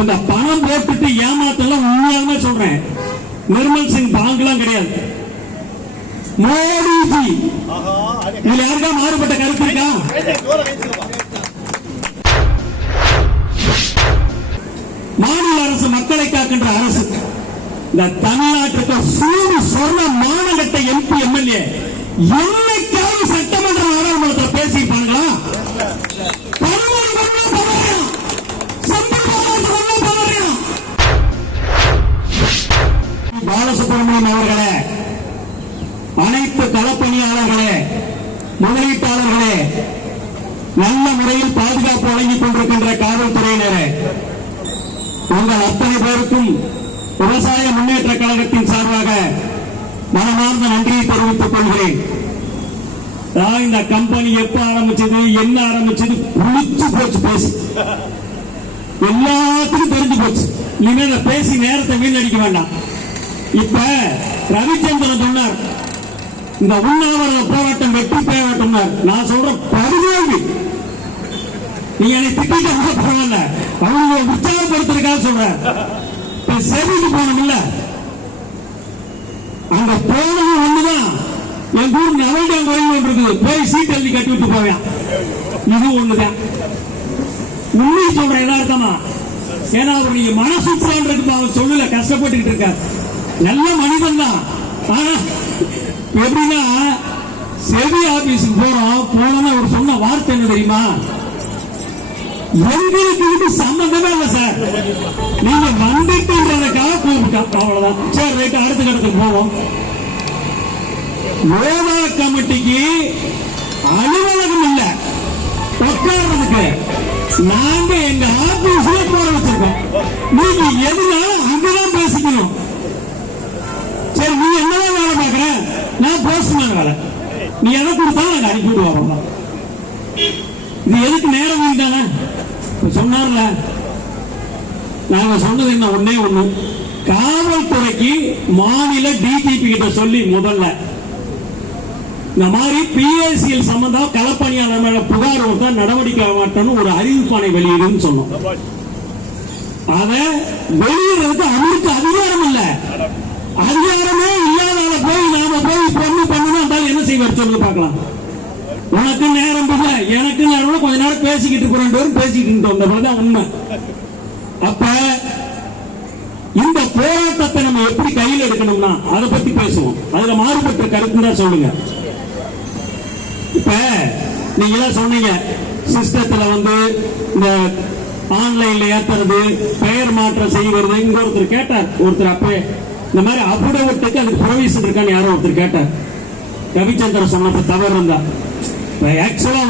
இந்த பணம் போட்டுட்டு ஏமாத்தலாம் உண்மையாலுமே சொல்றேன். நிர்மல் சிங் பாங்கெல்லாம் கிடையாது. மோடிஜி இதுல யாருக்கா மாறுபட்ட கருத்து இருக்கா? மாநில அரசு மக்களை காக்கின்ற அரசு. இந்த தமிழ்நாட்டுக்கு சூடு சொர்ண மானகட்ட எம்பி எம்எல்ஏ என்னைக்காவது சட்டமன்ற நாடாளுமன்றத்தில் பேசியிருப்பாங்களா? பாலசுப்ரமணியம் அவர்களே, அனைத்து களப்பணியாளர்களே, முதலீட்டாளர்களே, நல்ல முறையில் பாதுகாப்பு வழங்கிக் கொண்டிருக்கின்ற காவல்துறையினரே, உங்கள் அத்தனை பேருக்கும் விவசாய முன்னேற்ற கழகத்தின் சார்பாக மனமார்ந்த நன்றியை தெரிவித்துக் கொள்கிறேன். இந்த கம்பெனி எப்ப ஆரம்பிச்சது, என்ன ஆரம்பிச்சது, புளிச்சு போச்சு பேசி எல்லாத்துக்கும் தெரிஞ்சு போச்சு. இனிமேல் பேசி நேரத்தை வீணடிக்க வேண்டாம். இப்ப ரவிச்சந்திரன் சொன்னார், இந்த உண்ணாவிரத போராட்டம் வெற்றி போராட்டம். நான் சொல்றேன் படுதோல்வி. நீங்க என்னை திட்டிட்டு பரவாயில்ல, அவங்க உற்சாகப்படுத்துறதுக்காக சொல்றேன். செவிக்கு போனோம் இல்ல, அங்க போனதும் ஒண்ணுதான். என் ஊர் நவல்டாம் கோயில் ஒன்று இருக்குது, போய் சீட் எழுதி கட்டி விட்டு போவேன். இது ஒண்ணுதான் உண்மை சொல்றேன் யதார்த்தமா. ஏன்னா அவர் நீங்க மனசுற்றான்றதுக்கு அவன் சொல்லல, கஷ்டப்பட்டுக்கிட்டு இருக்கார். நல்ல மனிதன் தான். ஆனா எப்படின்னா செவி ஆபீஸுக்கு போனோம்னா அவர் சொன்ன வார்த்தை என்ன தெரியுமா? எங்களுக்கு இது சம்பந்தமே இல்லை சார், நீங்க வந்துட்டுன்றதுக்காக கூப்பிட்டா அவ்வளவுதான். சரி ரைட், அடுத்த கட்டத்துக்கு போவோம். யோகா கமிட்டிக்கு அலுவலகம் இல்ல உட்கார்றதுக்கு, நாங்க எங்க ஆபீஸ்ல போற வச்சிருக்கோம். நீங்க எதுனாலும் அங்கதான் பேசிக்கணும். சரி, நீ என்னதான் வேலை பாக்குற? நான் போஸ்ட்மேன் வேலை. நீ எதை கொடுத்தாலும் நாங்க அனுப்பிவிடுவோம். இது எதுக்கு நேரம் தானே சொன்னார்ல. நாங்க சொன்னது என்ன, ஒன்னே ஒண்ணு, காவல்துறைக்கு மாநில டிஜிபி கிட்ட சொல்லி முதல்ல இந்த மாதிரி பிஎஸ்சிஎல் சம்பந்தம் களப்பணியாளர் மேல புகார் கொடுத்தா நடவடிக்கை மாட்டோம்னு ஒரு அறிவிப்பானை வெளியிடுன்னு சொன்னோம். அதை வெளியிடுறதுக்கு அவருக்கு அதிகாரம் இல்ல. அதிகாரமே இல்லாத போய் நாம போய் பொண்ணு பண்ணணும் என்ன செய்வார் சொல்லு பார்க்கலாம். உனக்கு நேரம் இல்ல, எனக்கு நேரம், கொஞ்ச நேரம் பேசிக்கிட்டு இருக்கிறோம், பேசிக்கிட்டு இருந்தோம். உண்மை. அப்ப இந்த போராட்டத்தை நம்ம எப்படி கையில் எடுக்கணும்னா அதை பத்தி பேசுவோம். அதுல மாறுபட்ட கருத்து தான் சொல்லுங்க. இப்ப நீங்க சொன்னீங்க சிஸ்டத்துல இந்த ஆன்லைன்ல ஏத்துறது, பெயர் மாற்றம் செய்வது. இங்க ஒருத்தர் கேட்டார், ஒருத்தர் அப்ப இந்த மாதிரி அபுடவட்டுக்கு அதுக்கு ப்ரொவிஷன் இருக்கான்னு யாரோ ஒருத்தர் கேட்டார். ரவிச்சந்திரன் சொன்ன தவறு இருந்தா, ஆக்சுவலா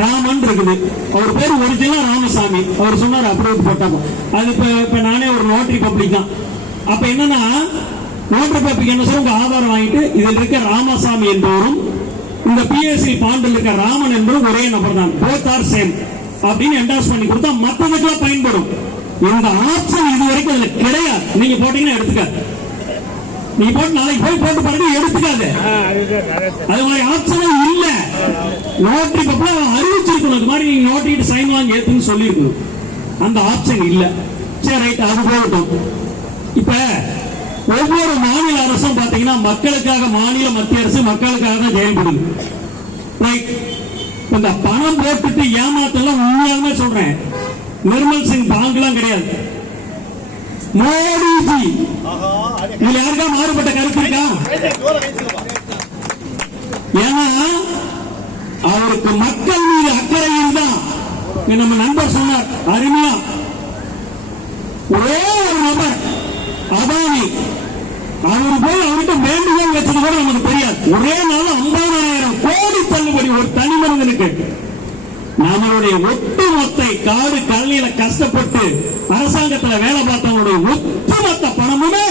ராமன் இருக்குது, அவர் பேர் ஒரிஜினலா ராமசாமி. அவர் சொன்னார் அப்ரோட் போட்டாங்க. அது இப்ப நானே ஒரு நோட்டரி பப்ளிக் தான். அப்ப என்னன்னா நோட்டரி பப்ளிக் என்ன சொல்ல, உங்க ஆதாரம் வாங்கிட்டு இதில் இருக்க ராமசாமி என்பவரும் இந்த பிஎஸ்சி பாண்டில் இருக்க ராமன் என்பவரும் ஒரே நபர் தான், போத் ஆர் சேம் அப்படின்னு என்டாஸ் பண்ணி கொடுத்தா மற்றதுக்கெல்லாம் பயன்படும். இந்த ஆப்ஷன் இது வரைக்கும் அதுல கிடையாது. நீங்க போட்டீங்கன்னா எடுத்துக்காது. நீ போட்டு நாளைக்கு போய் போட்டு பாருங்க, எடுத்துக்காது. அது மாதிரி ஆப்ஷன் இல்ல. நோட்டரி பப்ல அறிவிச்சிருக்கணும், இது மாதிரி நீங்க நோட்டரி சைன் வாங்கி ஏத்துன்னு சொல்லிருக்கணும். அந்த ஆப்ஷன் இல்ல. சரி ரைட், அது போகட்டும். இப்ப ஒவ்வொரு மாநில அரசும் பாத்தீங்கன்னா மக்களுக்காக, மாநில மத்திய அரசு மக்களுக்காக தான் செயல்படுது. ரைட். இந்த பணம் போட்டுட்டு ஏமாத்தலாம் உண்மையாலுமே சொல்றேன். நிர்மல் சிங் பாங்கெல்லாம் கிடையாது. மோடிஜி இதுல யாருக்கா மாறுபட்ட கருத்து இருக்கா? ஏன்னா அவருக்கு மக்கள் மீது அக்கறை இருந்தா, நம்ம நண்பர் சொன்னார் அருமையா, ஒரே ஒரு நபர் அதானி, அவர் போய் அவர்கிட்ட வேண்டுகோள் வச்சது கூட நமக்கு தெரியாது. ஒரே நாள் 50,000 கோடி தள்ளுபடி ஒரு தனி மனிதனுக்கு. நம்மளுடைய ஒட்டுமொத்த காடு கல்லியில கஷ்டப்பட்டு அரசாங்கத்தில் வேலை பார்த்தவங்களுடைய ஒட்டுமொத்த பணமுமே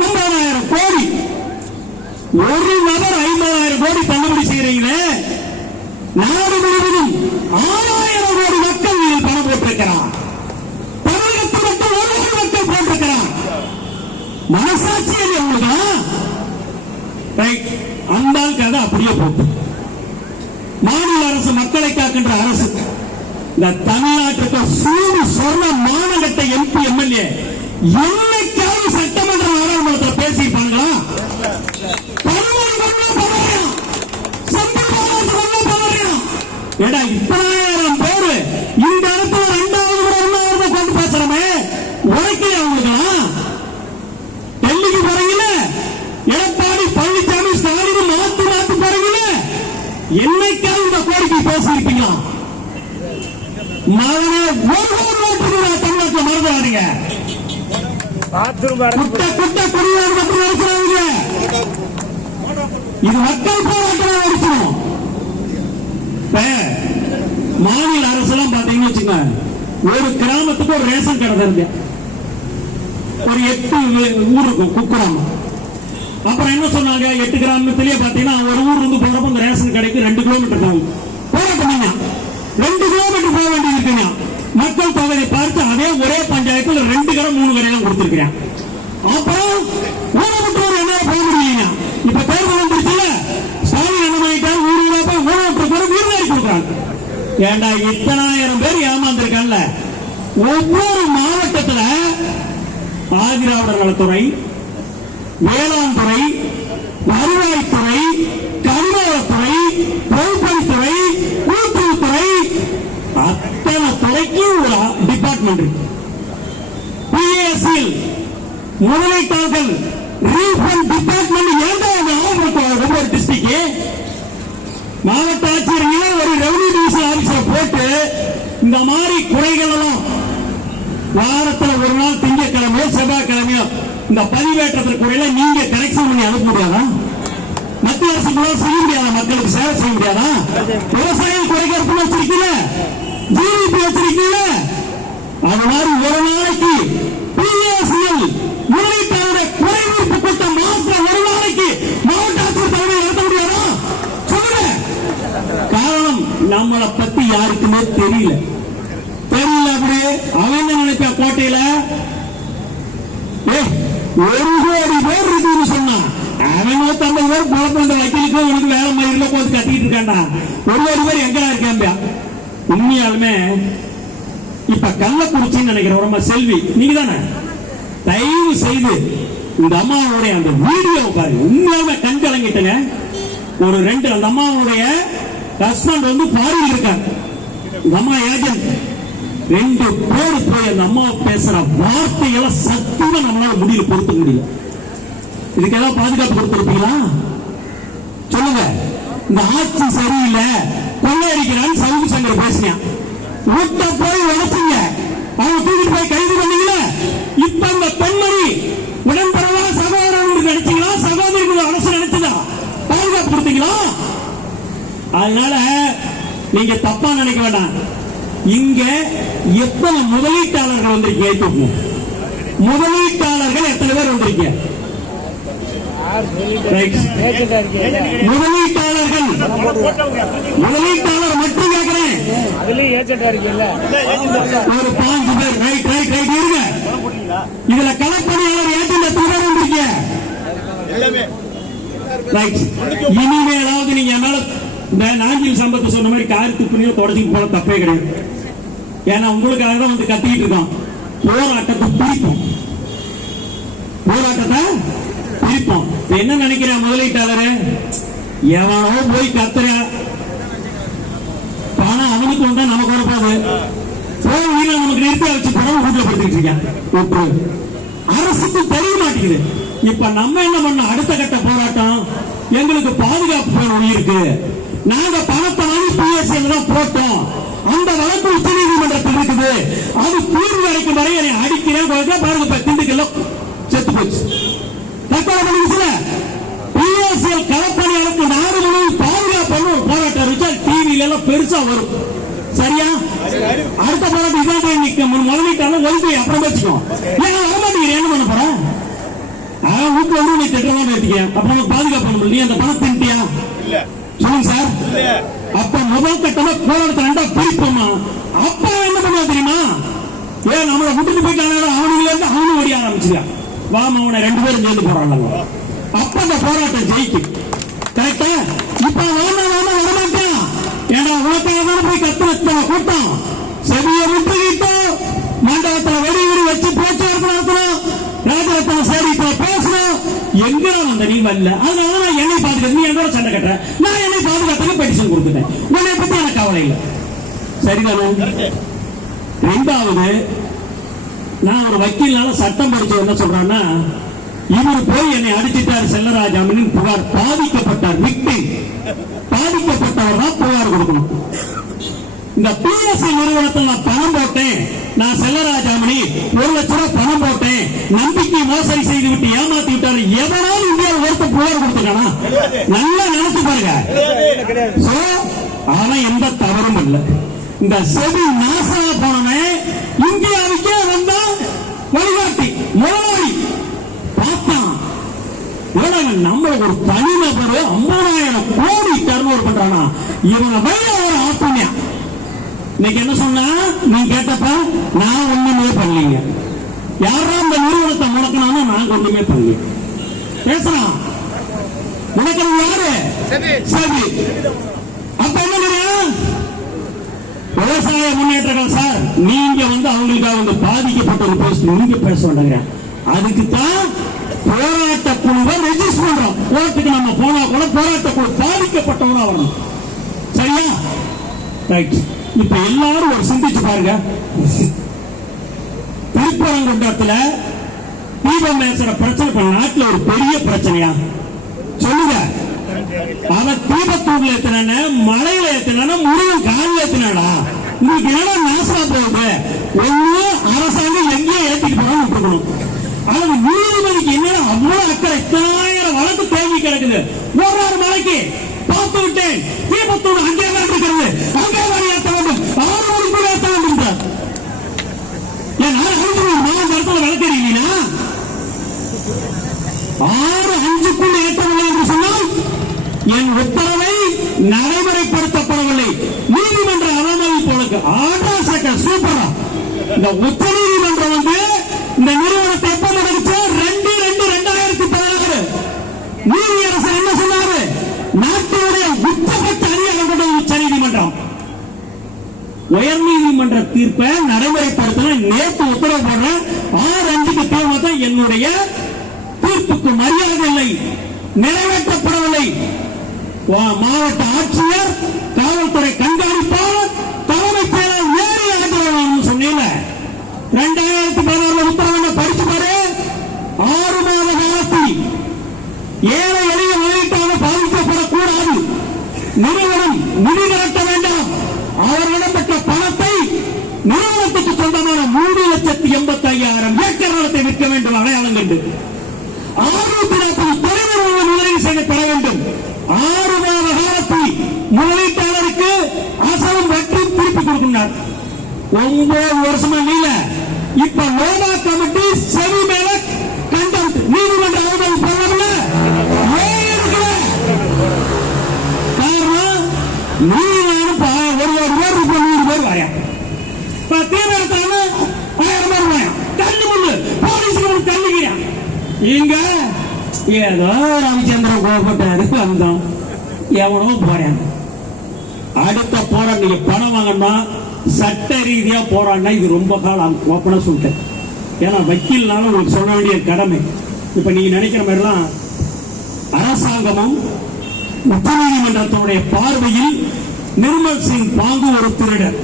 50,000 கோடி. ஒரு நபர் 50,000 கோடி தள்ளுபடி செய்யறீங்களே, நாடு முழுவதும் 6,000 கோடி மக்கள் இதில் பணம் போட்டிருக்கிறார். தமிழகத்தில் மட்டும் 1 கோடி மக்கள் போட்டிருக்கிறார். மனசாட்சியில் அந்த கதை அப்படியே போட்டு மாநில அரசு மக்களை காக்கின்ற அரசு. இந்த தமிழ்நாட்டுக்கு சூடு சொர்ண மாநில என்னைக்காவது சட்டமன்ற நாடாளுமன்றத்தில் பேசியிருப்பாங்களா? 10,000 பேரு இந்த இடத்துல 2வது கொண்டு பேசுறமே உரைக்கல அவங்களுக்கெல்லாம். டெல்லிக்கு போறீங்கல்ல, எடப்பாடி பழனிசாமி ஸ்டாலின் மாத்து போறீங்கல்ல, என்னைக்காவது இந்த கோரிக்கை பேசியிருப்பீங்களா? மகனே ஒரு தமிழகத்தில் மறந்துடாதீங்க. குட்ட குட்ட குடியார் மட்டும் இருக்கிறாங்க. இது மக்கள் போராட்டம் இருக்கணும். மாநில அரசெல்லாம் பாத்தீங்கன்னு வச்சுங்க, ஒரு கிராமத்துக்கு ஒரு ரேஷன் கடை இருக்கு. ஒரு 8 ஊர் இருக்கும் குக்கிராமம். அப்புறம் என்ன சொன்னாங்க, 8 கிராமத்திலேயே பாத்தீங்கன்னா ஒரு ஊர் வந்து போறப்ப அந்த ரேஷன் கடைக்கு 2 கிலோமீட்டர் போகும். போராட்டம் 2 கிலோமீட்டர் போக வேண்டியது இருக்குங்க. மக்கள் தொகையை பார்த்து அதே ஒரே பஞ்சாயத்துல 2 கடை 3 கடை எல்லாம் கொடுத்திருக்கிறேன். அப்புறம் ஊனமுற்றோர் என்ன போக முடியல. இப்ப தேர்தல் வந்துருச்சுல, ஸ்டாலின் என்ன பண்ணிட்டாங்க, ஊருக்கு போய் ஊனமுற்றோர் வீடு கொடுக்குறாங்க. ஏண்டா இத்தனாயிரம் பேர் ஏமாந்திருக்காங்கல்ல. ஒவ்வொரு மாவட்டத்தில் ஆதிராவிடர் நலத்துறை, வேளாண் துறை, வருவாய்த்துறை, கனிமவளத்துறை, பொதுப்பணித்துறை, கூட்டுறவுத்துறை, அத்தனை துறைக்கு ஒரு டிபார்ட்மெண்ட் இருக்கு. பிஎஸ்சியில் முதலீட்டாளர்கள் ரீஃபண்ட் டிபார்ட்மெண்ட் ஏண்டா ஒவ்வொரு டிஸ்ட்ரிக்ட் மாவட்ட ஆட்சியர் ஒரு ரெவன்யூ டிவிஷன் ஆபீசரை போட்டு இந்த மாதிரி குறைகள் எல்லாம் வாரத்தில் ஒரு நாள் திங்கட்கிழமையோ செவ்வாய்க்கிழமையோ இந்த பதிவேற்றத்திற்கு குறையில நீங்க கரெக்ஷன் பண்ணி அனுப்ப முடியாதா? மத்திய அரசு செய்ய முடியாதா? மக்களுக்கு சேவை செய்ய முடியாதா? விவசாயம் குறைக்கிறதுக்கு வச்சிருக்கீங்க, ஜிடிபி வச்சிருக்கீங்க. அது மாதிரி ஒரு நாளைக்கு பிஎஸ்சிஎல் முதலீட்டாளருடைய குறைவீர்ப்பு கூட்டம் மாத்திரம் ஒரு நாளைக்கு மாவட்ட ஆட்சியர் தலைமையில் நடத்த முடியாதா? சொல்லுங்க. காரணம், நம்மளை பத்தி யாருக்குமே தெரியல. அப்படியே அவன் என்ன நினைப்பா, கோட்டையில 1 கோடி பேர் இருக்குன்னு சொன்னான். அவன் 150 பேர் குழப்பம் வக்கீலுக்கு உனக்கு வேலை மயிரில போது கட்டிட்டு இருக்காண்டா. 1 கோடி பேர் எங்கடா இருக்கா? உண்மையாலுமே இப்ப கள்ளக்குறிச்சின்னு நினைக்கிறேன் ரொம்ப செல்வி நீங்க தானே, தயவு செய்து இந்த அம்மாவுடைய அந்த வீடியோ பாருங்க. உண்மையாலுமே கண் கலங்கிட்டங்க. ஒரு 2 அந்த அம்மாவுடைய ஹஸ்பண்ட் வந்து பாரியில் இருக்காங்க. இந்த அம்மா ஏஜென்ட் 2 பேர் போய் அந்த அம்மா பேசுற வார்த்தைகளை சத்தியமா நம்மளால முடியல, பொறுத்த முடியல. இதுக்கு ஏதாவது பாதுகாப்பு கொடுத்திருப்பீங்களா? சொல்லுங்க. இந்த ஆட்சி சரியில்லை, கொள்ளையடிக்கிறான்னு சவுக்கு சங்கர் பேசினான். வீட்டை போய் உழைச்சிங்க, அவங்க தூக்கிட்டு போய் கைது பண்ணீங்களா? இப்ப அந்த பெண்மணி உடன்படவா சகோதரர்களுக்கு நினைச்சீங்களா? சகோதரிகள் அரசு நினைச்சதா? பாதுகாப்பு கொடுத்தீங்களா? அதனால நீங்க தப்பா நினைக்க வேண்டாம். இங்க எத்தனை முதலீட்டாளர்கள் வந்திருக்கீங்க? முதலீட்டாளர்கள் எத்தனை பேர் வந்திருக்கீங்க? முதலீட்டாளர் மட்டும் கேட்கிறேன். ஒரு 5 பேர். ரைட் ரைட் ரைட் இருங்க. இதுல களப்பணியாளர் ஏஜென்ட் எத்தனை பேர் வந்திருக்கீங்க? ரைட். இனிமேலாவது நீங்க என்னால இந்த நாஞ்சில் சம்பத்தை சொன்ன மாதிரி கார் துப்புனியோ தொடச்சிட்டு போல தப்பே கிடையாது. ஏன்னா உங்களுக்காக தான் வந்து கத்திக்கிட்டு இருக்கோம். போராட்டத்தை பிரிப்போம், போராட்டத்தை பிரிப்போம். என்ன நினைக்கிறேன் முதலீட்டாளர், எவனோ போய் கத்துற பணம் அவனுக்கு வந்தா நமக்கு வரப்போகுது. போய் நமக்கு நிறுத்தி வச்சு பணம் வீட்டுல படுத்திட்டு இருக்கேன். அரசுக்கு தெரிய மாட்டேங்குது. இப்ப நம்ம என்ன பண்ண, அடுத்த கட்ட போராட்டம் எங்களுக்கு பாதுகாப்பு வேணும் இருக்கு. நாங்க பணத்தை வாங்கி பிஎஸ்சியில் தான் போட்டோம். அந்த வழக்கு உச்ச நீதிமன்றத்தில் இருக்குது. அது தீர்வு அளிக்கும் வரை என்னை அடிக்கிறேன். பாருங்க, திண்டுக்கல்ல செத்து போச்சு, தற்கொலை பண்ணிச்சுல. பிஎஸ்சிஎல் களப்பணியாளருக்கு நாடு முழுவதும் பாதுகாப்பு போராட்டம் இருந்துச்சு. டிவில எல்லாம் பெருசா வரும். சரியா? அடுத்த போராட்டம் இதான் முதலீட்டாலும் ஒதுக்கி அப்புறம் வச்சுக்கோ. ஏன்னா வரமாட்டேங்கிறேன், என்ன பண்ண போற? வீட்டு வந்து நீ திட்டலாம் எடுத்துக்க. அப்புறம் பாதுகாப்பு பண்ண முடியும். நீ அந்த பணம் தின்ட்டியா? சொல்லுங்க சார். அப்ப முதல் கட்டமா போராட்டத்தை 2 பிரிப்போமா? அப்ப என்ன பண்ணுவா தெரியுமா? ஏன் நம்மளை விட்டுட்டு போயிட்டாங்க, அவனுல இருந்து அவனு ஓடிய ஆரம்பிச்சுதான். வாம அவனை 2 பேரும் சேர்ந்து போறாங்க. அப்ப அந்த போராட்டம் ஜெயிக்கும். கரெக்டா? இப்ப வாமா வரமாட்டான். ஏன்னா உனக்காக தானே போய் கத்து கூட்டம் செவிய விட்டுக்கிட்டோம். மண்டபத்தில் வெடி வச்சு போக்குவரத்து நடத்தணும், ராஜரத்ன சேரியில பேசணும். எங்க வந்த நீ வரல, அதனால நான் என்னை பாதுகாத்து நீ என்னோட சண்டை கட்டுற, நான் என்னை பாதுகாத்துக்கு பெட்டிஷன் கொடுத்துட்டேன். உன்னை பத்தி எனக்கு கவலை இல்லை. சரிதானே? ரெண்டாவது, நான் ஒரு வக்கீல்னால சட்டம் படிச்சு என்ன சொல்றான்னா, இவர் போய் என்னை அடிச்சிட்டார் செல்லராஜாமன் புகார், பாதிக்கப்பட்டார் விக்டிம், பாதிக்கப்பட்டவர் தான் புகார் கொடுக்கணும். இந்த பிஎஸ்சி நிறுவனத்தில் நான் பணம் போட்டேன், நான் செல்லராஜாமணி 1 லட்சம் ரூபாய் பணம் போட்டேன், நம்பிக்கை மோசடி செய்து விட்டு ஏமாத்தி விட்டாரு, எதனால இந்தியாவில் ஒருத்தர் புகார் கொடுத்துருக்கானா? நல்லா நினைச்சு பாருங்க. அவன் எந்த தவறும் இல்லை. இந்த செவி நாசா போனே இந்தியாவுக்கே வந்தா வழிகாட்டி முதலாளி பார்த்தான். நம்ம ஒரு தனிநபர் 50,000 கோடி டர்ன் ஓவர் பண்றானா, இவங்க வழிய ஒரு ஆத்மியா. இன்னைக்கு என்ன சொன்னா, நீ கேட்டப்ப நான் ஒண்ணுமே பண்ணலீங்க, யாரா இந்த நிறுவனத்தை முடக்கினாலும் நாங்க ஒண்ணுமே பண்ணல பேசுறான். முடக்கிறது யாரு? சரி. அப்ப என்ன விவசாய முன்னேற்றங்கள் சார், நீங்க அவங்களுக்காக பாதிக்கப்பட்ட ஒரு போஸ்ட் நீங்க பேச வேண்டாங்க. அதுக்கு தான் போராட்ட குழுவை ரெஜிஸ்டர் பண்றோம். கோர்ட்டுக்கு நம்ம போனா கூட போராட்ட குழு பாதிக்கப்பட்டவனா வரணும். சரியா? ரைட். இப்ப எல்லாரும் ஒரு சிந்திச்சு பாருங்க. திருப்பரங்குன்றத்துல தீபம் பேசுற பிரச்சனை இப்ப நாட்டுல ஒரு பெரிய பிரச்சனையா சொல்லுங்க. அவன் தீபத்தூர்ல ஏத்தின, மலையில ஏத்தின, முருகன் காலில் ஏத்தினாடா. உங்களுக்கு என்னடா நாசமா போகுது? ஒண்ணு அரசாங்கம் எங்கேயோ ஏத்திட்டு போறான்னு விட்டுக்கணும். அவங்க நீதிபதிக்கு என்னடா அவ்வளவு அக்கறை? 1000 வழக்கு தேங்கி கிடக்குது. ஒரு மலைக்கு பார்த்து விட்டேன், தீபத்தூர் அங்கே தான் இருக்கிறது, அங்கே ஏற்ற வேண்டும், 6 மணிக்கு ஏற்ற வேண்டும். ஏன்னா 5 இடத்துல வழக்கறிஞீங்கன்னா 6-5க்குள் ஏற்றவில்லை என்று சொன்னால் என் உத்தரவை நடைமுறைப்படுத்தப்படவில்லை. நீதிமன்ற அவமதிப்பு ஆர்டர் சூப்பரா. இந்த உச்ச நீதிமன்றம் இந்த நிறுவனத்தை எப்ப நடந்துச்சு? 2/2/2016. நீதியரசர் என்ன சொன்னாரு? நாட்டுடைய உச்சபட்ச அதிகாரம் கொண்ட உச்ச நீதிமன்றம் உயர் நீதிமன்ற தீர்ப்பை நடைமுறைப்படுத்த நேற்று உத்தரவு போடுற 6-5க்கு தீர்மானத்தை என்னுடைய தீர்ப்புக்கு மரியாதை இல்லை, நிறைவேற்றப்படவில்லை. மாவட்ட ஆட்சியர், காவல்துறை கண்காணிப்பாளர், தலைமை செயலர் ஏறி அழைக்கிறாங்க சொன்னீங்க. 2016 உத்தரவு படிச்சு பாரு. 6 மாத காலத்தில் ஏழை எளிய முதலீட்டாக பாதிக்கப்படக்கூடாது. நிறுவனம் நிதி திரட்ட வேண்டாம். அவர்களிடம் பெற்ற பணத்தை நிறுவனத்துக்கு சொந்தமான 3,85,000 ஏக்கர் நிலத்தை விற்க வேண்டும். அடையாளம் கண்டு 640 தொழில்நிறுவன முதலீடு செய்ய பெற வேண்டும். 6 மாத காலத்தில் முதலீட்டாளருக்கு அசலும் வட்டி திருப்பி கொடுக்கின்றார். 9 வருஷமா நீல. இப்ப லோனா கமிட்டி செவி மேல கண்டம் நீதிமன்ற அவமதிப்பு பண்ணல. காரணம் நீதிமன்றம் 1,00,000 ரூபாய் 100 பேர் வரையா தீவிரத்தான 1000 பேர் வரையா கண்ணு முள்ளு போலீஸ் கல்லுகியா. இங்க ஏதோ ரவிச்சந்திரன் கோபப்பட்டாரு வந்தோம், எவனோ போறேன். அடுத்த போராட்டம் நீங்க பணம் வாங்கணும்னா சட்ட ரீதியா போராடினா இது ரொம்ப காலம் ஓப்பனா சொல்லிட்டேன். ஏன்னா வக்கீல்னால உங்களுக்கு சொல்ல வேண்டிய கடமை. இப்ப நீங்க நினைக்கிற மாதிரிலாம் அரசாங்கமும் உச்ச நீதிமன்றத்தினுடைய பார்வையில் நிர்மல் சிங் பாங்கு ஒரு திருடர்.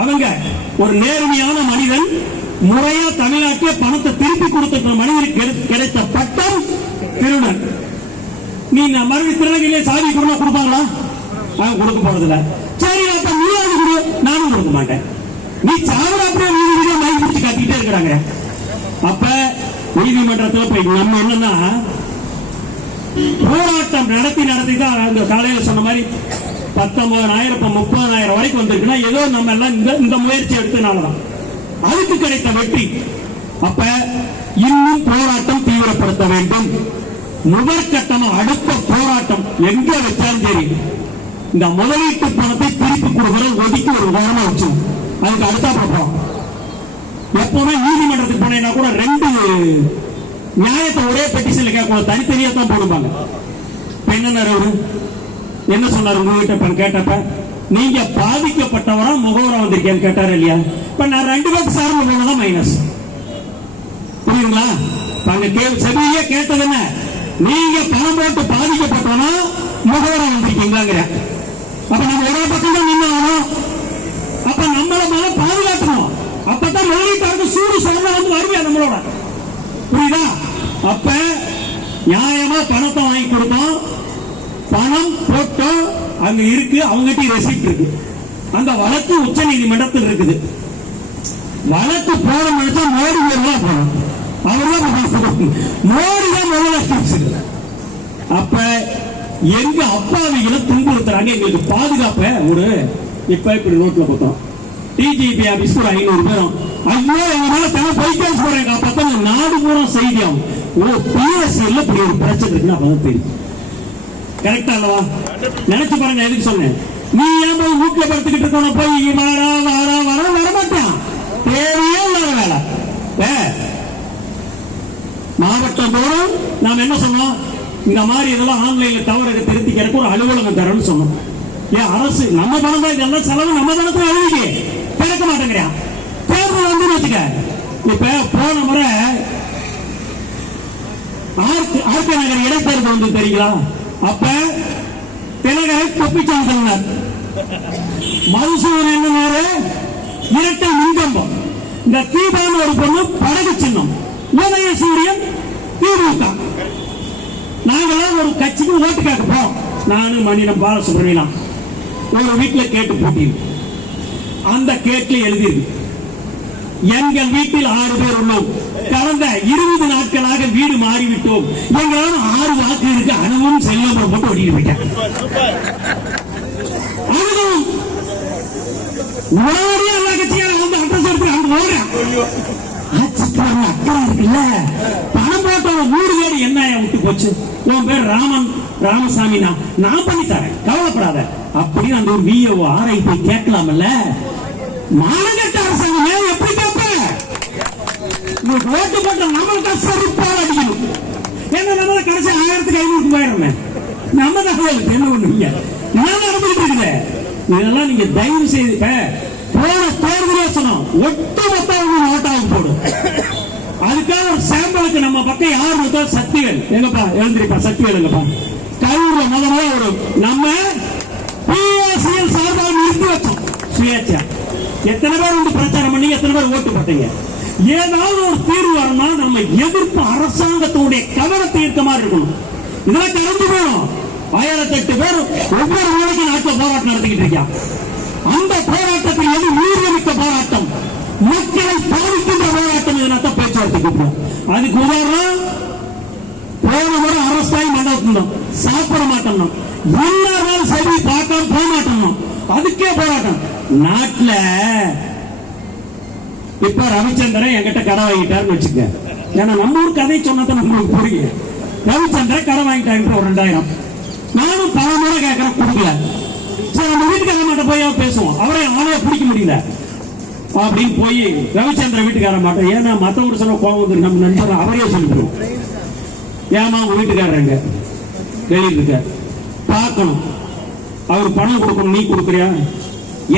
அவங்க ஒரு நேர்மையான மனிதன், முறையா தமிழ்நாட்டில் பணத்தை திருப்பி கொடுத்த மனிதனுக்கு கிடைத்த பட்டம் திருடன். நீ மறுபடியும் திருநங்கையிலே சாதி கொடுமா கொடுப்பாங்களா? கொடுக்க போறதில்ல. சரி, அப்ப நீ கொடு, நானும் கொடுக்க மாட்டேன். நீ சாவர அப்படியே நீதிபதியா மைக் பிடிச்சு கட்டிட்டே இருக்கிறாங்க. அப்ப நீதிமன்றத்தில் போய் நம்ம என்னன்னா போராட்டம் நடத்தி தான் அந்த காலையில சொன்ன மாதிரி 19,000 30,000 வரைக்கும் வந்திருக்குன்னா ஏதோ நம்ம எல்லாம் இந்த முயற்சி எடுத்தனாலதான் அதுக்கு கிடைத்த வெற்றி. அப்ப இன்னும் போராட்டம் தீவிரப்படுத்த வேண்டும். முதற்கட்டமா அடுத்த போராட்டம் எங்க வச்சாலும் சரி, இந்த முதலீட்டு பணத்தை திருப்பி கொடுக்கிற ஒதுக்கி ஒரு உதாரணமா வச்சு அதுக்கு அடுத்தா பார்ப்போம். எப்பவுமே நீதிமன்றத்துக்கு போனேன்னா கூட 2 நியாயத்தை ஒரே பெட்டிஷன்ல கேட்க தனித்தனியா தான் போடுவாங்க. என்ன சொன்னாரு உங்ககிட்ட கேட்டப்ப நீங்க பாதிக்கப்பட்டவரா முகவரா வந்திருக்கேன்னு கேட்டாரு இல்லையா? இப்ப நான் 2 பேருக்கு சார்ந்த போனதான் மைனஸ். புரியுங்களா? அங்க செவிலியே கேட்டது என்ன? நீங்க பணம் போட்டு பாதிக்கப்பட்டவனா முகவரா வந்திருக்கீங்களாங்கிற. அப்ப நம்ம ஒரே பக்கம் தான் நின்னாலும் அப்ப நம்மள மேல பாதுகாக்கணும். அப்பதான் முதலீட்டாருக்கு சூடு சொன்ன வந்து வருவியா நம்மளோட. புரியுதா? அப்ப நியாயமா பணத்தை வாங்கி கொடுத்தோம், பணம் போட்டோம், அங்க இருக்கு, அவங்ககிட்ட ரெசிப்ட் இருக்கு. அந்த வழக்கு உச்ச நீதிமன்றத்தில் இருக்குது. வழக்கு போட நினைச்சா மோடி தான் போகணும். அவர்தான் மோடி தான் முதல்ல. அப்ப எங்க அப்பாவிகளை துன்புறுத்துறாங்க, எங்களுக்கு பாதுகாப்ப ஒரு இப்ப இப்படி ரோட்ல பார்த்தோம் டிஜிபி ஆபீஸ் ஒரு 500 பேரும் ஐயோ எங்க மேல தன போயிட்டே போறேன். அப்பதான் நாடு பூரா செய்தியாகும். ஓ பிஎஸ்சியில் இப்படி ஒரு பிரச்சனை இருக்குன்னு அப்பதான் தெரியும். கரெக்டா அல்லவா? நினைச்சு பாருங்க. எதுக்கு சொன்னேன்? நீ ஏன் போய் வீட்டுல படுத்துக்கிட்டு இருக்கணும், போய் வாரா வாரா வாரா வரமாட்டான். தேவையே இல்லாத வேலை. மாவட்டம் தோறும் நாம் என்ன சொன்னோம்? இந்த மாதிரி இதெல்லாம் ஆன்லைன்ல தவறு திருத்திக்கிறதுக்கு ஒரு அலுவலகம் தரணும்னு சொன்னோம். ஏன் அரசு நம்ம பணம் தான், இதெல்லாம் செலவு நம்ம பணத்துல அழுவிக்கு திறக்க மாட்டேங்கிறியா? தேர்தல் வந்து வச்சுக்க. இப்ப போன முறை ஆர்கே நகர் இடைத்தேர்தல் வந்து தெரியுங்களா? அப்ப திலகரை தொப்பிச்சாங்க. மதுசூதன் என்ன இரட்டை மின்கம்பம். இந்த தீபான ஒரு பொண்ணு படகு சின்னம். உதயசூரியன் திமுக. நாங்களாம் ஒரு கட்சிக்கு ஓட்டு கேட்க போறோம். நானும் மணியம் பாலசுப்ரமணியம் ஒரு வீட்டுல கேட்டு போட்டி. அந்த கேட்ல எழுதியிருக்கு, எங்கள் வீட்டில் 6 பேர் உள்ளோம். கடந்த 20 நாட்களாக வீடு மாறிவிட்டோம். எங்களால 6 வாக்கு இருக்கு. அனுபவம் செல்லும் போட்டு ஓடிட்டு போயிட்டேன். அனுபவம் உடனடியாக எல்லா கட்சியாலும் வந்து அட்ரஸ் எடுத்து அங்க ஓடுறேன். ஆட்சிக்காரங்க அக்கறை இருக்குல்ல, பணம் போட்டவங்க 3 பேர் என்ன விட்டு போச்சு. உன் பேர் ராமசாமி, நான் பண்ணி தரேன், கவலைப்படாத அப்படின்னு அந்த ஒரு விஓ ஆரை போய் கேட்கலாம்ல. மானகட்ட அரசாங்கம் எப்படி கேட்ப? ஓட்டு போட்ட நம்மளுக்கு செருப்பால் அடிக்கணும். ஏன்னா நம்மள கடைசி 1500 போயிடுறோமே. நம்ம தகவலுக்கு என்ன பண்ணுவீங்க? என்ன நடந்துட்டு இருக்குது? இதெல்லாம் நீங்க தயவு செய்து போன தேர்தலே சொன்னோம், ஒட்டுமொத்த ஓட்டாவுக்கு போடும். அதுக்காக ஒரு சாம்பிளுக்கு நம்ம பக்கம் யார் இருக்கோ சக்திவேல் எங்கப்பா எழுந்திருப்பா, சக்திவேல் எங்கப்பா கரூர்ல முதல்ல ஒரு நம்ம பிஎஸ்சிஎல் சார்பாக நிறுத்தி வச்சோம். சுயேட்சா எத்தனை பேர் வந்து பிரச்சாரம் பண்ணி எத்தனை பேர் ஓட்டு போட்டீங்க? ஏதாவது ஒரு தீர்வு வரணும். நம்ம எதிர்ப்பு அரசாங்கத்துடைய கவனத்தை இருக்க மாதிரி இருக்கணும். இதெல்லாம் கடந்து போகணும். 1008 பேர் ஒவ்வொரு நாளைக்கு நாட்டில் போராட்டம் நடத்திக்கிட்டு இருக்கான். அந்த போராட்டத்தில் எது வீரியமிக்க போராட்டம், மக்களை பாதிக்கின்ற போராட்டம். இதனால பேச்சுவார்த்தை கூப்பிடும். அதுக்கு உதாரணம் போன முறை அரசாய் மண்டபம் சாப்பிட மாட்டோம், எல்லாரும் சரி பார்க்காம போக மாட்டோம். அதுக்கே போராட்டம். நாட்டுல இப்ப ரவிச்சந்திரன் என்கிட்ட கடை வாங்கிட்டாருன்னு வச்சுக்க. ஏன்னா நம்ம ஊர் கதை சொன்னதான் நம்மளுக்கு புரியும். ரவிச்சந்திரன் கடை வாங்கிட்டாங்க ஒரு 2000. நானும் பல முறை கேட்கிறேன், கொடுக்கல. சரி நம்ம வீட்டுக்கார மாட்ட போய் பேசுவோம். அவரை ஆளைய பிடிக்க முடியல அப்படின்னு போய் ரவிச்சந்திரன் வீட்டுக்கார மாட்டோம். ஏன்னா மத்தவங்க சொன்ன கோபம் வந்து நம்ம நண்பர் அவரே சொல்லிடுவோம். ஏமா உங்க வீட்டுக்காரங்க வெளியில் இருக்க பார்க்கணும், அவர் பணம் கொடுக்கணும், நீ கொடுக்குறியா?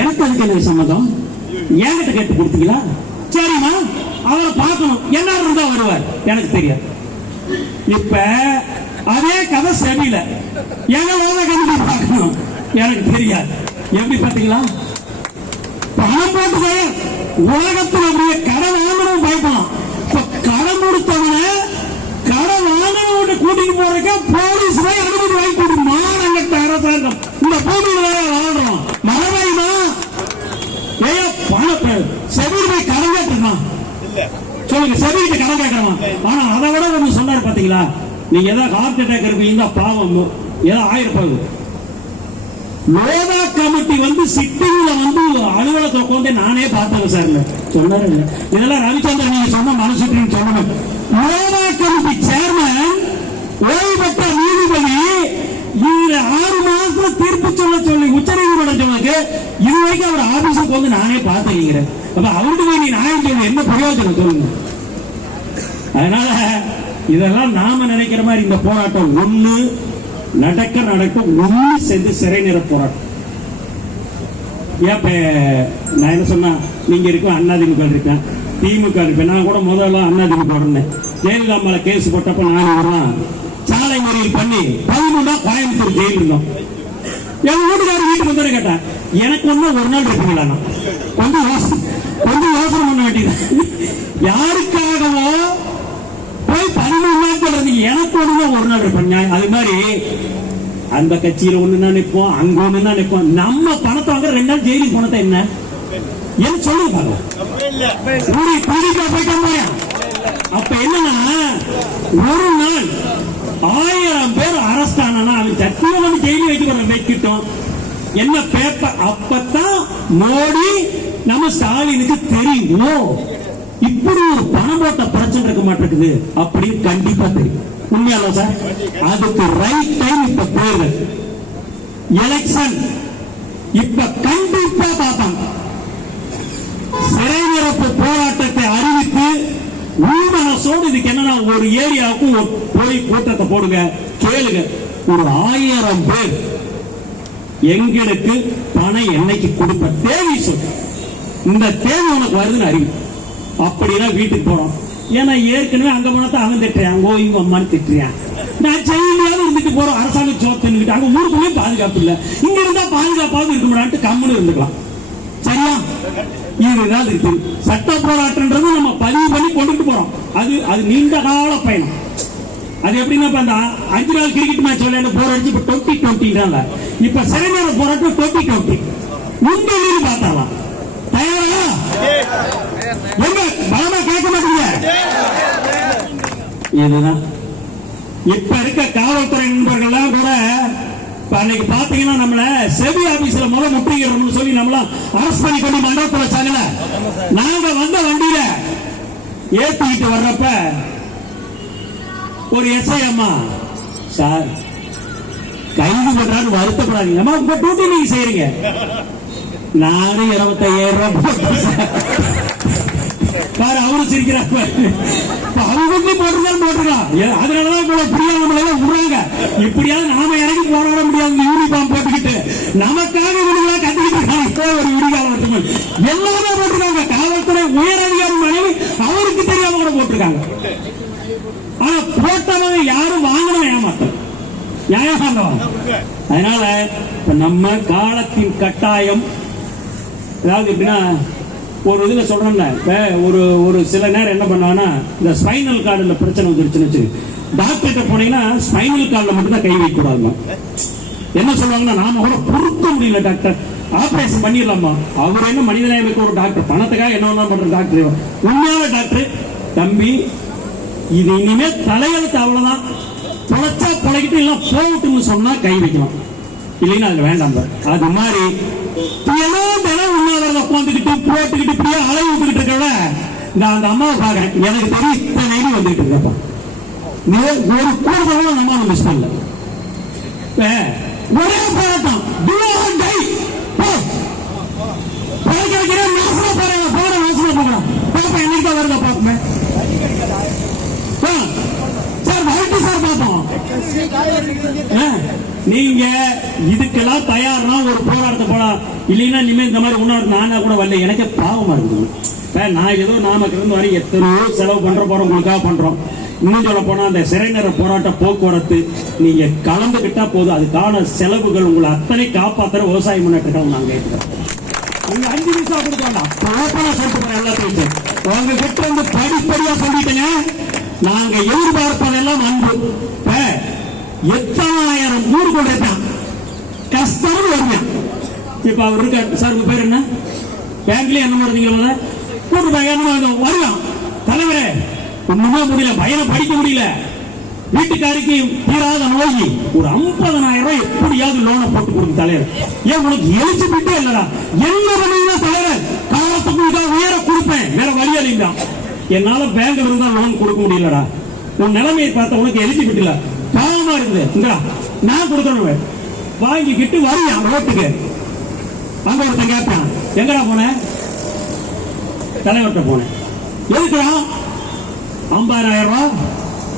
எனக்கு அதுக்கு என்ன சம்மதம்? என்கிட்ட கேட்டு கொடுத்தீங்களா? சரிம்மா அவரை பார்க்கணும், என்ன இருந்தா வருவார் எனக்கு தெரியாது. இப்ப அதே கதை சரியில்ல, எங்களோட கண்டிப்பா பார்க்கணும் எனக்கு தெரியாது. எப்படி பாத்தீங்களா? பணம் போட்டு உலகத்தில் அப்படியே கடை வாங்கணும் பயப்படலாம். கடை கொடுத்தவன கடை வாங்கணும் கூட்டிட்டு போறதுக்கு போலீஸ் அனுமதி வாங்கி கொடுக்கும். மாநகட்ட அரசாங்கம் இந்த பூமியில வாழ்றோம். மரபாயுமா பணத்தை செவியில் போய் கடன் கேட்டுருமா? சொல்லுங்க, செவிகிட்ட கடன் கேட்கணுமா? ஆனா அதை விட ஒண்ணு சொன்னாரு பாத்தீங்களா? நீங்க ஏதாவது ஹார்ட் அட்டாக் இருப்பீங்க, பாவம் ஏதோ ஆயிருப்பாங்க. லோதா கமிட்டி வந்து சிட்டிங்ல வந்து அலுவலகத்தை உட்காந்து நானே பார்த்தேன் சார் சொன்னாரு. இதெல்லாம் ரவிச்சந்திரன் நீங்க சொன்ன மனசுக்கு சொன்ன லோதா கமிட்டி சேர்மன் ஓய்வு பெற்ற நீதிபதி இதுல 6 மாசத்துல தீர்ப்பு சொல்ல சொல்லி உச்சநீதிமன்றம் சொன்னதுக்கு இதுவரைக்கும் அவர் ஆபீஸுக்கு வந்து நானே பார்த்தேன். அப்ப அவருக்கு போய் நீ நியாயம் செய்ய என்ன பிரயோஜனம் சொல்லுங்க? அதனால இதெல்லாம் நாம நினைக்கிற மாதிரி இந்த போராட்டம் ஒண்ணு நடக்க ஒண்ணு சேர்ந்து சிறை நிற போராட்டம். ஏப்ப நான் என்ன சொன்னா, நீங்க இருக்கும் அதிமுக இருக்கேன், திமுக இருப்பேன். நான் கூட முதல்ல அதிமுக இருந்தேன். ஜெயலலிதா மேல கேஸ் போட்டப்ப நான் வரலாம் சாலை மறியல் பண்ணி 13 கோயம்புத்தூர் ஜெயில் இருந்தோம். எங்க வீட்டுக்காரர் வீட்டுக்கு வந்து கேட்டேன், எனக்கு ஒண்ணு ஒரு நாள் இருப்பீங்களா? கொஞ்சம் யோசனை பண்ண வேண்டியது. யாருக்காகவோ போய் 13 நாட்கள் இருந்தீங்க, எனக்கு ஒண்ணு ஒரு நாள் இருப்பேன். அது மாதிரி அந்த கட்சியில ஒண்ணு தான் நிற்போம், அங்க ஒண்ணு தான் நிற்போம். நம்ம பணத்தை வாங்க 2 நாள் ஜெயிலுக்கு போனதை என்ன சொல்லுங்க. அப்ப என்னன்னா, ஒரு நாள் 1000 பேர் அரெஸ்ட் ஆனா அவன் சத்தியம் வந்து ஜெயிலி வைக்கிட்டோம். என்ன பேப்பர்? அப்பதான் மோடி நம்ம ஸ்டாலினுக்கு தெரியும் இப்படி ஒரு பணம் போட்ட பிரச்சனை இருக்க மாட்டேங்குது அப்படின்னு கண்டிப்பா தெரியும். உண்மையால சார், அதுக்கு ரைட் டைம் இப்ப போயிரு. எலெக்ஷன் இப்ப கண்டிப்பா பார்ப்பாங்க. சிறை நிரப்பு போராட்டத்தை அறிவித்து உள்மனசோடு இதுக்கு என்னன்னா, ஒரு ஏரியாவுக்கும் போய் கூட்டத்தை போடுங்க, கேளுங்க. ஒரு 1000 பேர் எங்களுக்கு பணம் என்னைக்கு கொடுப்ப தேவை சொல்லு, இந்த தேவை உனக்கு வருதுன்னு அறிவு. அப்படின்னா வீட்டுக்கு போறோம். ஏன்னா ஏற்கனவே அங்க போனா அவன் திட்டுறான், அங்கோ இவங்க அம்மான்னு திட்டுறான். நான் ஜெயிலியாவது இருந்துட்டு போறோம், அரசாங்கம் சோத்துன்னு அங்க ஊருக்குள்ளேயும் பாதுகாப்பு இல்லை, இங்க இருந்தா பாதுகாப்பாவது இருக்க முடியாது, கம்முன்னு இருந்துக்கலாம். சரியா? இதுதான் இருக்கு. சட்ட போராட்டம்ன்றது நம்ம பதிவு பண்ணி கொண்டுட்டு போறோம். அது நீண்ட கால பயணம். அது எப்படின்னா, அந்த 5 நாள் கிரிக்கெட் மேட்ச் விளையாட போர் அடிச்சு இப்ப 2020 இப்ப சிறைநேர போராட்டம் 2020 முன்பு பார்த்தாலாம். தயாரா? பலமா கேட்க மாட்டீங்க. இதுதான் இப்ப இருக்க காவல்துறை நண்பர்கள்லாம் கூட அன்னைக்கு பாத்தீங்கன்னா, நம்மள செபி ஆபீஸ்ல முதல் முற்றுகிறோம்னு சொல்லி நம்மள அரஸ்ட் பண்ணி கொண்டு மண்டபத்தில் வச்சாங்கல்ல. நாங்க வந்த வண்டியில ஏத்திக்கிட்டு வர்றப்ப ஒரு எஸ்ஐ அம்மா, சார் கைது பண்றாரு வருத்தப்படாதீங்க, அம்மா உங்க டியூட்டி நீங்க செய்யறீங்க. நானும் 25,000 ரூபாய் அவரு சிரிக்கிறாங்க. அவங்க போட்டுருக்கான். அதனாலதான் புரியாத நம்மள விடுறாங்க. இப்படியாவது நாம இறங்கி போராட முடியாது யூனிஃபார்ம் போட்டுக்கிட்டு நமக்காக விடுதலா கட்டிக்கிட்டு இருக்காங்க. ஒரு விடிகாலம் எல்லாமே போட்டிருக்காங்க. காவல்துறை உயர் அதிகாரி மனைவி அவருக்கு தெரியாம கூட போட்டிருக்காங்க. ஆனா போட்டவங்க யாரும் வாங்கணும் ஏமாத்தம் நியாயமாக. அதனால நம்ம காலத்தின் கட்டாயம், அதாவது எப்படின்னா, ஒரு இதுல சொல்றோம்ல, ஒரு சில நேரம் என்ன பண்ணாங்கன்னா, இந்த ஸ்பைனல் கார்டுல பிரச்சனை வந்துருச்சுன்னு டாக்டர்கிட்ட போனீங்கன்னா ஸ்பைனல் கார்டுல மட்டும் தான் கை வைக்க கூடாதுமா. என்ன சொல்லுவாங்கன்னா, நாம கூட பொறுக்க முடியல டாக்டர், ஆபரேஷன் பண்ணிடலாமா. அவர் என்ன மனிதநேயமிக்க ஒரு டாக்டர், பணத்துக்காக என்ன பண்ற டாக்டர். உண்மையான டாக்டர், தம்பி இது இனிமே தலையெழுத்து, அவ்வளவுதான், பொழைச்சா பொழைக்கிட்டு இல்ல போகட்டும்னு சொன்னா கை வைக்கலாம், இல்லைன்னா அதுல வேண்டாம். அது மாதிரி உட்காந்துக்கிட்டு போட்டுக்கிட்டு இப்படியே அலை விட்டுக்கிட்டு இருக்க, நான் அந்த அம்மாவை பாக்குறேன், எனக்கு தெரியும் இத்தனை வந்துகிட்டு இருக்கப்பா. ஒரு கூடுதலும் நம்ம மிஸ் பண்ணல. ஒரே போராட்டம், என்னைக்கு வருதா பாப்போமே சார், வாழ்க்கை சார் பார்ப்போம். நீங்க இதுக்கெல்லாம் தயார்னா ஒரு போராட்டத்தை போலாம், இல்லைன்னா இனிமே இந்த மாதிரி உணவு நானா கூட வரல, எனக்கு பாவமா இருக்குது. நான் ஏதோ நாமக்கு இருந்து வரை எத்தனையோ செலவு போறோம், உங்களுக்காக பண்றோம். இன்னும் சொல்ல போனா அந்த சிறைநேர போராட்ட போக்குவரத்து நீங்க கலந்துகிட்டா போதும், அதுக்கான செலவுகள் உங்களை அத்தனை காப்பாத்துற விவசாய முன்னேற்றம் நாங்க கேட்கிறோம். உங்க 5 நிமிஷம் கொடுக்க வேண்டாம், சொல்லிட்டு எல்லாத்தையும் உங்க கிட்ட வந்து படிப்படியா சொல்லிட்டேங்க. நாங்க எதிர்பார்ப்பதெல்லாம் அன்பு. எத்தனாயிரம் ஊர் கூட கஷ்டம் வருங்க. இப்ப அவர் இருக்க சார், உங்க பேர் என்ன? பேங்க்லயே என்ன வருதுங்களா? வருவான் தலைவரே, ஒண்ணுமே முடியல, பையனை படிக்க முடியல, வீட்டுக்காரிக்கு தீராத நோய், ஒரு 50,000 ரூபாய் எப்படியாவது லோனை போட்டு கொடுக்கும் தலைவர். ஏன் உனக்கு எலிஜிபிலிட்டி இல்லடா? என்ன பண்ணுவீங்க தலைவர்? காலத்துக்கு உயர கொடுப்பேன், வேற வழி இல்லைங்க. என்னால பேங்க்ல இருந்தா லோன் கொடுக்க முடியலடா, உன் நிலைமையை பார்த்த உனக்கு எலிஜிபிலிட்டி இல்ல, பாவமா இருக்குது, நான் கொடுக்கணும். வாங்கிக்கிட்டு வரியான் ரோட்டுக்கு. அங்க ஒருத்தன் கேட்பான், எங்கடா போன? தலைவர்கிட்ட போனேன். எதுக்குடா? 50,000 ரூபாய்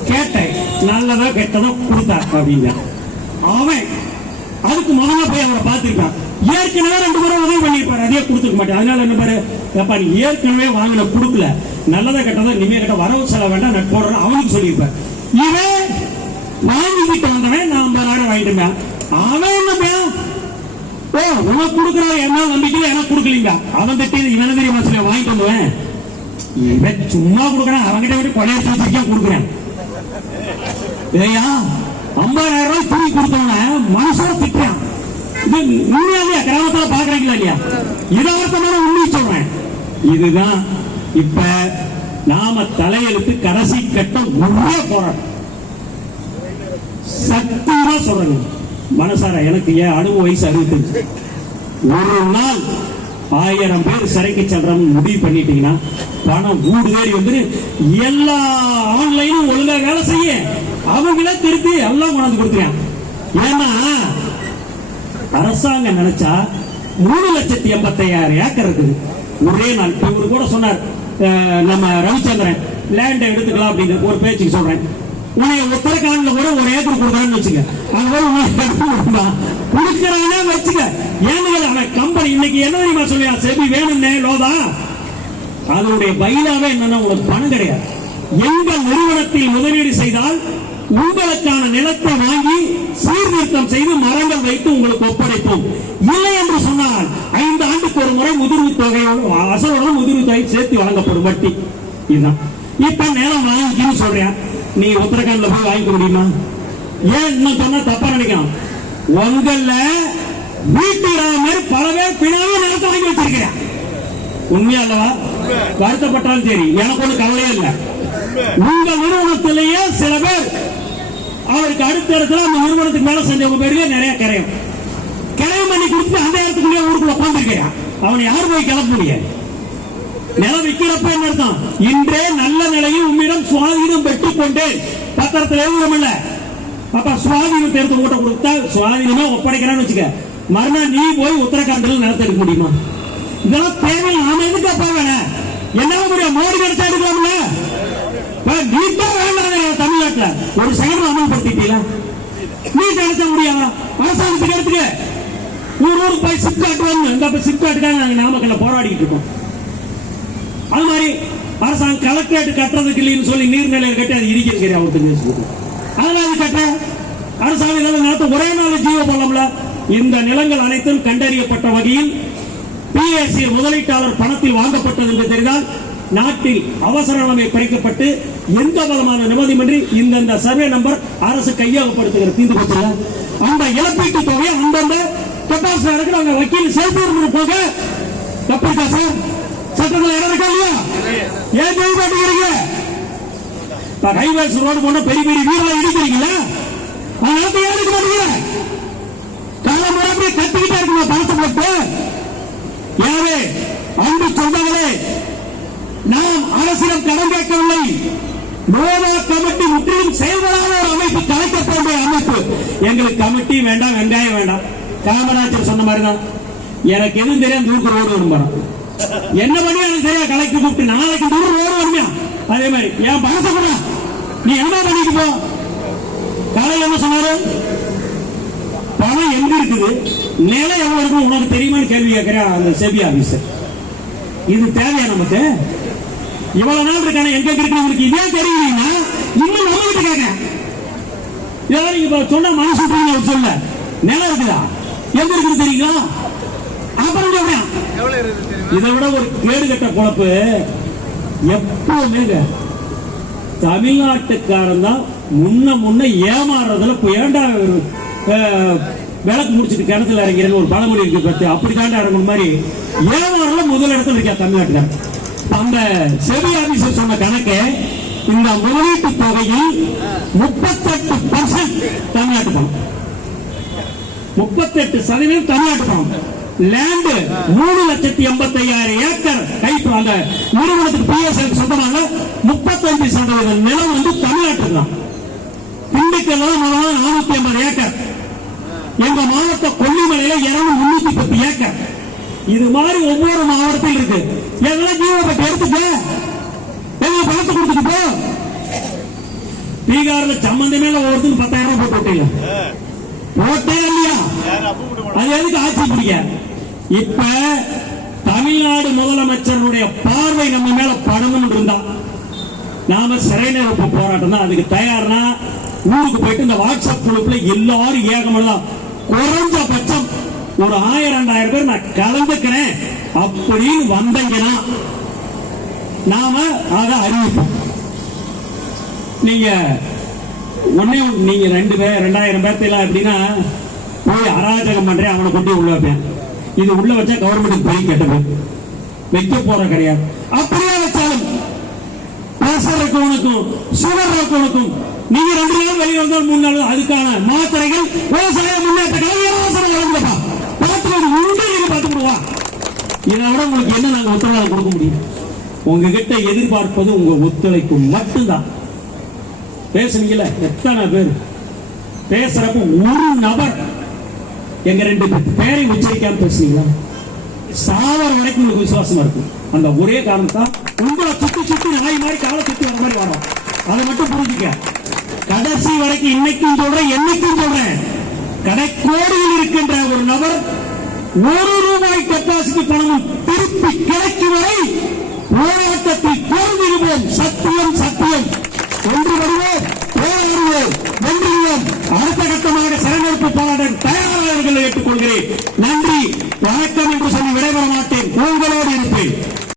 கேட்டேன், நல்லதோ கெட்டதோ கொடுத்தா அப்படிங்க. அவன் அதுக்கு முதல்ல போய் அவரை பார்த்திருக்கான். ஏற்கனவே 2 முறை உதவி பண்ணிருப்பாரு, அதே கொடுத்துக்க மாட்டேன். அதனால என்ன பாரு, அப்பா நீ ஏற்கனவே வாங்கின கொடுக்கல, நல்லதா கெட்டதா இனிமே கிட்ட வரவு செலவு வேண்டாம் நான் போடுறேன் அவனுக்கு சொல்லியிருப்பார். இவன் வாங்கிக்கிட்டு வந்தவன் நான் 50,000 வாங்கிட்டுமே, அவன் என்ன ஓ உனக்கு கொடுக்குறான் என்ன நம்பிக்கையில எனக்கு கொடுக்கலீங்க, அவன் திட்டி இவன் தெரியுமா சொல்லி வாங்கிட்டு வந்துவேன். இவன் சும்மா கொடுக்குறான், அவன்கிட்ட விட்டு கொலையடிச்சு வச்சிருக்கா கொடுக்குறேன். இல்லையா 50,000 ரூபாய் தூக்கி கொடுத்தவன மனுஷோட திட்டான். இது உண்மையாவே கிராமத்துல பாக்குறீங்களா இல்லையா? இதார்த்தமான உண்மை சொல்றேன். இதுதான் இப்ப நாம தலையெழுத்து கடைசி கட்டம் ஒரே போராட்டம். சத்தியமா சொல்றேன் மனசார, எனக்கு ஏன் அனுபவ வயசு 65. ஒரு நாள் 1000 பேர் சிறைக்கு செல்றோம்னு முடிவு பண்ணிட்டீங்கன்னா பணம் வீடு தேடி வந்து எல்லா ஆன்லைனும் ஒழுங்கா வேலை செய்ய அவங்கள திருப்பி எல்லாம் கொண்டாந்து கொடுக்குறான். ஏன்னா அரசாங்கம் நினைச்சா 3,85,000 ஏக்கர் இருக்குது ஒரே நாள். இவரு கூட சொன்னார் நம்ம ரவிச்சந்திரன், லேண்ட் எடுத்துக்கலாம் அப்படின்னு ஒரு பேச்சுக்கு சொல்றேன். உனைய உத்தரகாண்ட்ல கூட 1 ஏக்கர் கொடுக்குறான்னு வச்சுக்க, அங்க கொடுக்கறானே வச்சுக்க. ஏன்னு அவன் கம்பெனி இன்னைக்கு என்ன தெரியுமா சொல்லியா, செபி வேணும்னே லோதா அதனுடைய பைலாவே என்னன்னா உங்களுக்கு பணம் கிடையாது. எங்கள் நிறுவனத்தில் முதலீடு செய்தால் உங்களுக்கான நிலத்தை வாங்கி சீர்திருத்தம் செய்து மரங்கள் வைத்து உங்களுக்கு ஒப்படைப்போம். இல்லை என்று சொன்னால் 5 ஆண்டுக்கு ஒரு முறை முதிர்வு தொகையோடு அசலோட முதிர்வு தொகை சேர்த்து வழங்கப்படும் வட்டி. இதுதான் இப்ப நிலம் வாங்கின்னு சொல்றேன். நீ உத்தரகாண்ட்ல போய் வாங்கிக்க முடியுமா? ஏன் இன்னும் சொன்னா தப்பா நினைக்கலாம். உங்கள வீட்டு பல பேர் பின்னாவே நிலத்தை வாங்கி வச்சிருக்கிறேன். உண்மையா அல்லவா? வருத்தப்பட்டாலும் சரி, எனக்கு ஒண்ணு கவலையே இல்லை. உங்க நிறுவனத்திலேயே சில பேர் அவருக்கு அடுத்த இடத்துல அந்த நிறுவனத்துக்கு மேல செஞ்சவங்க பேர்லயே நிறைய கரையும் பண்ணி கொடுத்து அந்த இடத்துக்குள்ளே ஊருக்குள்ள உட்காந்துருக்கையா அவனை யாரும் போய் கிளப்ப முடியாது. நிலம் விற்கிறப்ப என்ன அர்த்தம்? இன்றே நல்ல நிலையில் உம்மிடம் சுவாதீனம் பெற்றுக் கொண்டேன் பத்திரத்தில் எழுதும் இல்ல. அப்ப சுவாதீனம் தேர்த்து மூட்டை கொடுத்தா சுவாதீனமா ஒப்படைக்கிறான்னு வச்சுக்க, மறுநாள் நீ போய் உத்தரகாண்டில் நிலத்தை எடுக்க முடியுமா? இதெல்லாம் தேவையில்லை. நாம எதுக்கு அப்பா வேணாம் என்ன முடியும்? மோடி கிடைச்சா எடுக்கலாம்ல. நீட்டா வேண்டாம். தமிழ்நாட்டில் ஒரு செகண்ட் அமல்படுத்திட்டீங்களா? நீ கிடைச்ச முடியாதா? அரசாங்கத்துக்கு எடுத்துக்க. ஊருக்கு போய் சிப்காட் வந்து இந்த சிப்காட்டுக்காக நாங்க நாமக்கல்ல போராடிட்டு இருக்கோம். அது மாதிரி அரசாங்கம் கலெக்டரேட் கட்டுறதுக்கு இல்லைன்னு சொல்லி நீர்நிலையை கட்டி அது இடிக்கிறேன் அவருக்கு. அதனால அது கட்ட அரசாங்கம் நிலத்தை ஒரே நாள் ஜீவ போடலாம்ல. இந்த நிலங்கள் அனைத்தும் கண்டறியப்பட்ட வகையில் பிஎஸ்சி முதலீட்டாளர் பணத்தில் வாங்கப்பட்டது என்று தெரிந்தால் நாட்டில் அவசர நிலைமை குறைக்கப்பட்டு எந்த விதமான நிபந்தனையின்றி இந்த சர்வே நம்பர் அரசு கையகப்படுத்துகிறது. தீர்ந்து போச்சு. அந்த இழப்பீட்டு தொகை அந்தந்த கட்டாசிரியருக்கு நாங்கள் வக்கீல் சேர்த்து போக தப்பிருக்கா சார்? சட்டத்தில் இடம் இருக்கா இல்லையா? ஏன் செய்ய மாட்டேங்கிறீங்க? ஹைவேஸ் ரோடு போன பெரிய பெரிய வீடுகளை இடிக்கிறீங்களா? அதனால ஏன் எடுக்க மாட்டேங்கிற? காலமுறை அப்படியே கட்டிக்கிட்டே இருக்குமா பணத்தை போட்டு? எனவே அன்பு சொந்தங்களே, நாம் அரசிடம் கடன் கேட்கவில்லை. நோவா கமிட்டி முற்றிலும் செயல்படாத ஒரு அமைப்பு, கலைக்கப்பட வேண்டிய அமைப்பு. எங்களுக்கு கமிட்டி வேண்டாம், வெங்காயம் வேண்டாம். காமராஜர் சொன்ன மாதிரிதான், எனக்கு எதுவும் தெரியாது தூக்கு ரோடு வரும். என்ன பண்ணி எனக்கு தெரியாது, கலைக்கு கூப்பிட்டு நாளைக்கு தூரம் ரோடு வருமியா? அதே மாதிரி என் பணத்தை கூட நீ என்ன பண்ணிட்டு போ. கலை என்ன சொன்னாரு? பணம் எங்க இருக்குது, நிலம் எவ்வளவு இருக்கும் உனக்கு தெரியுமான்னு கேள்வி கேட்கிறேன் அந்த செபி ஆபீசர். இது தேவையா நமக்கு? இவ்வளவு நாள் இருக்கான எங்க இருக்கு இதே தெரியுமா? இன்னும் நம்ம கிட்ட கேட்க இதெல்லாம் நீங்க சொன்ன மனசு சொல்ல நிலம் இருக்குதா எங்க இருக்குது தெரியுங்களா? அப்புறம் சொல்றேன். இதை விட ஒரு கேடு கட்ட குழப்பு எப்பவுமே தமிழ்நாட்டுக்காரன் தான் முன்ன ஏமாறுறதுல ஏண்டா விளக்கு முடிச்சுட்டு கிணத்துல இறங்கிறேன்னு ஒரு பழமொழி இருக்கு பத்தி, அப்படித்தாண்டா இறங்கணும் மாதிரி ஏமாறுல முதல் இடத்துல இருக்கா தமிழ்நாட்டுல. அந்த செபி ஆபீசர் சொன்ன கணக்கு இந்த முதலீட்டு தொகையில் 38% தமிழ்நாட்டு பணம், 38% தமிழ்நாட்டு பணம். லேண்ட் 3,85,000 ஏக்கர் கைப்பு அந்த நிறுவனத்துக்கு பிஎஸ்எல் சொந்தமாக 35% நிலம் வந்து தமிழ்நாட்டுக்கு தான். திண்டுக்கல் 450 ஏக்கர், எங்க மாவட்ட கொல்லிமலையில 310 ஏக்கர். இது மாதிரி ஒவ்வொரு மாவட்டத்தில் இருக்கு. எல்லாம் ஜீவப்பட்டு எடுத்துக்க, எல்லாம் பணத்தை கொடுத்துட்டு போ. பீகார்ல சம்பந்தமே ஒவ்வொருத்தருக்கு 10,000 ரூபாய் போட்டு விட்டீங்க. போட்டே இல்லையா? அது எதுக்கு ஆட்சி பிடிக்க? இப்ப தமிழ்நாடு முதலமைச்சருடைய பார்வை நம்ம மேல படணும் இருந்தா நாம சிறை நிரப்பு போராட்டம் தான் அதுக்கு தயார்னா ஊருக்கு போயிட்டு இந்த வாட்ஸ்அப் குழுப்புல எல்லாரும் ஏகமெல்லாம் குறைஞ்சபட்சம் ஒரு 1000-2000 பேர் நான் கலந்துக்கிறேன் அப்படின்னு வந்தீங்கன்னா நாம அதை அறிவிப்போம். நீங்க ஒன்னே நீங்க 2000 பேர்த்தெல்லாம் எப்படின்னா போய் அராஜகம் பண்றேன் அவனை கொண்டு உள்ள வைப்பேன். இது உள்ள வச்சா கவர்மெண்ட் போய் கேட்டது வைக்க போற கிடையாது. அப்படியே வச்சாலும் பிரஷர் இருக்கவனுக்கும் சுகர் இருக்கவனுக்கும் நீங்க 2 நாள் வெளியே வந்தால் 3 நாள் அதுக்கான மாத்திரைகள் விவசாய முன்னேற்ற பார்த்துடுவா. இதை விட உங்களுக்கு என்ன நாங்க உத்தரவாதம் கொடுக்க முடியும்? உங்ககிட்ட எதிர்பார்ப்பது உங்க ஒத்துழைப்பு மட்டும்தான். பேசுனீங்கல்ல எத்தனை பேர் பேசுறப்ப ஒரு நபர் எங்க 2 பேரை உச்சரிக்காம பேசுனீங்களா? சாவர வரைக்கும் உங்களுக்கு விசுவாசமா இருக்கும். அந்த ஒரே காரணத்தான் உங்களை சுத்தி நாய் மாதிரி காலை சுத்தி வர மாதிரி வரும். அதை மட்டும் புரிஞ்சுக்க. கடைசி வரைக்கும் இன்னைக்கும் சொல்றேன், என்னைக்கும் சொல்றேன், கடைக்கோடியில் இருக்கின்ற ஒரு நபர் ₹1 கெப்பாசிட்டி பணமும் திருப்பி கிடைக்கும் வரை போராட்டத்தில் தோல்விடுவோம். சத்தியம் சத்தியம். ஒன்று வருவோம், போராடுவோம், வென்றுவோம். அடுத்த கட்டமாக சிறைநிரப்பு போராட்டம் தயாராக ஏற்றுக்கொள்கிறேன். நன்றி, வணக்கம் என்று சொல்லி விடைபெற மாட்டேன். உங்களோடு இருப்பேன்.